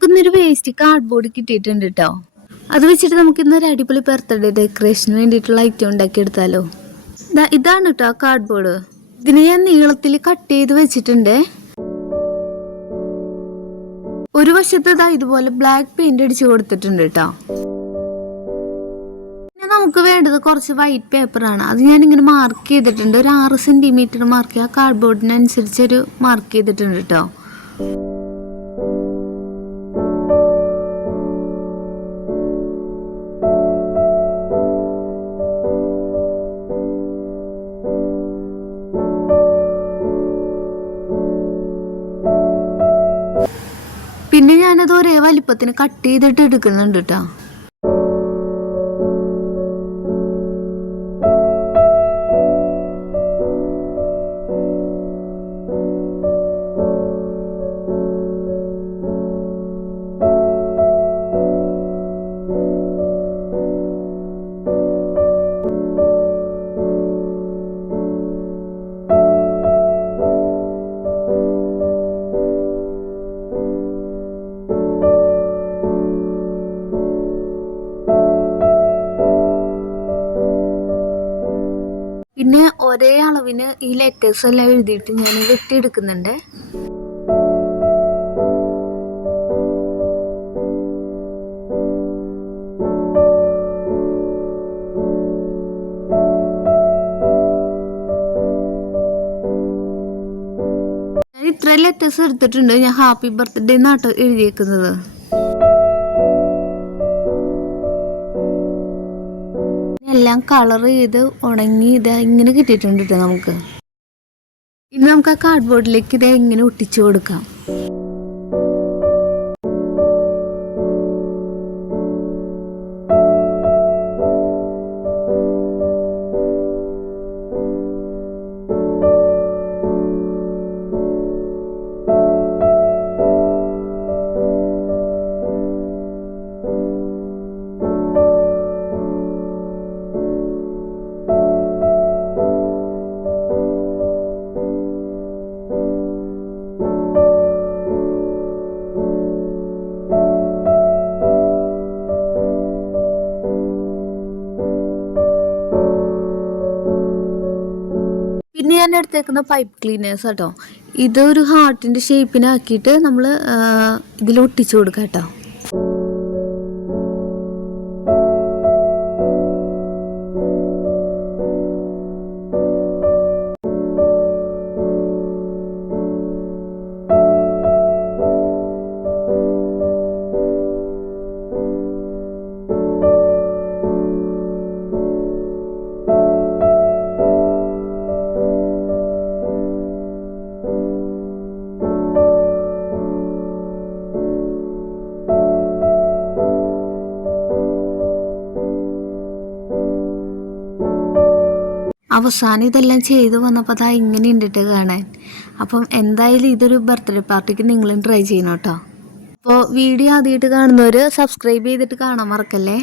നമുക്കിന്നൊരു waste cardboard കിട്ടിയിട്ടുണ്ട് കേട്ടോ. അത് വെച്ചിട്ട് നമുക്കിന്നൊരു അടിപൊളി ബർത്ത്ഡേ ഡെക്കറേഷന് വേണ്ടിയിട്ടുള്ള ഐറ്റം ഉണ്ടാക്കിയെടുത്താലോ. ഇതാണ് കേട്ടോ കാർഡ്ബോർഡ്. ഇതിന് ഞാൻ നീളത്തിൽ കട്ട് ചെയ്ത് വെച്ചിട്ടുണ്ട്. ഒരു വശത്ത് ഇതുപോലെ ബ്ലാക്ക് പെയിന്റ് അടിച്ച് കൊടുത്തിട്ടുണ്ട് കേട്ടോ. പിന്നെ നമുക്ക് വേണ്ടത് കുറച്ച് വൈറ്റ് പേപ്പറാണ്. അത് ഞാനിങ്ങനെ മാർക്ക് ചെയ്തിട്ടുണ്ട്. ഒരു 6 സെന്റിമീറ്റർ മാർക്ക് ആ കാർഡ്ബോർഡിനനുസരിച്ചൊരു മാർക്ക് ചെയ്തിട്ടുണ്ട് കേട്ടോ. പിന്നെ ഞാനത് ഒരേ വലിപ്പത്തിന് കട്ട് ചെയ്തിട്ട് എടുക്കുന്നുണ്ട് കേട്ടോ. പിന്നെ ഒരേ അളവിന് ഈ ലെറ്റേഴ്സ് എല്ലാം എഴുതിയിട്ട് ഞാൻ വെട്ടിയെടുക്കുന്നുണ്ട്. ഞാൻ ഇത്ര ലെറ്റേഴ്സ് എടുത്തിട്ടുണ്ട്. ഞാൻ ഹാപ്പി ബർത്ത്ഡേ എന്നാട്ടോ എഴുതിയേക്കുന്നത്. എല്ലാം കളർ ചെയ്ത് ഉണങ്ങി ഇങ്ങനെ കിട്ടിയിട്ടുണ്ട് കേട്ടോ നമുക്ക്. ഇനി നമുക്ക് ആ കാർഡ്ബോർഡിലേക്ക് ഇങ്ങനെ ഒട്ടിച്ചു കൊടുക്കാം. പിന്നെ ഞാൻ എടുത്തേക്കുന്ന പൈപ്പ് ക്ലീനേഴ്സ് കേട്ടോ. ഇതൊരു ഹാർട്ടിൻ്റെ ഷേപ്പിനാക്കിയിട്ട് നമ്മൾ ഇതിൽ ഒട്ടിച്ചു കൊടുക്കാം കേട്ടോ. അവസാനം ഇതെല്ലാം ചെയ്ത് വന്നപ്പോൾ ഇങ്ങനെ ഉണ്ടിട്ട് കാണാൻ. അപ്പം എന്തായാലും ഇതൊരു ബർത്ത്ഡേ പാർട്ടിക്ക് നിങ്ങളും ട്രൈ ചെയ്യണം കേട്ടോ. അപ്പോൾ വീഡിയോ ആദ്യമായിട്ട് കാണുന്നവർ സബ്സ്ക്രൈബ് ചെയ്തിട്ട് കാണാൻ മറക്കല്ലേ.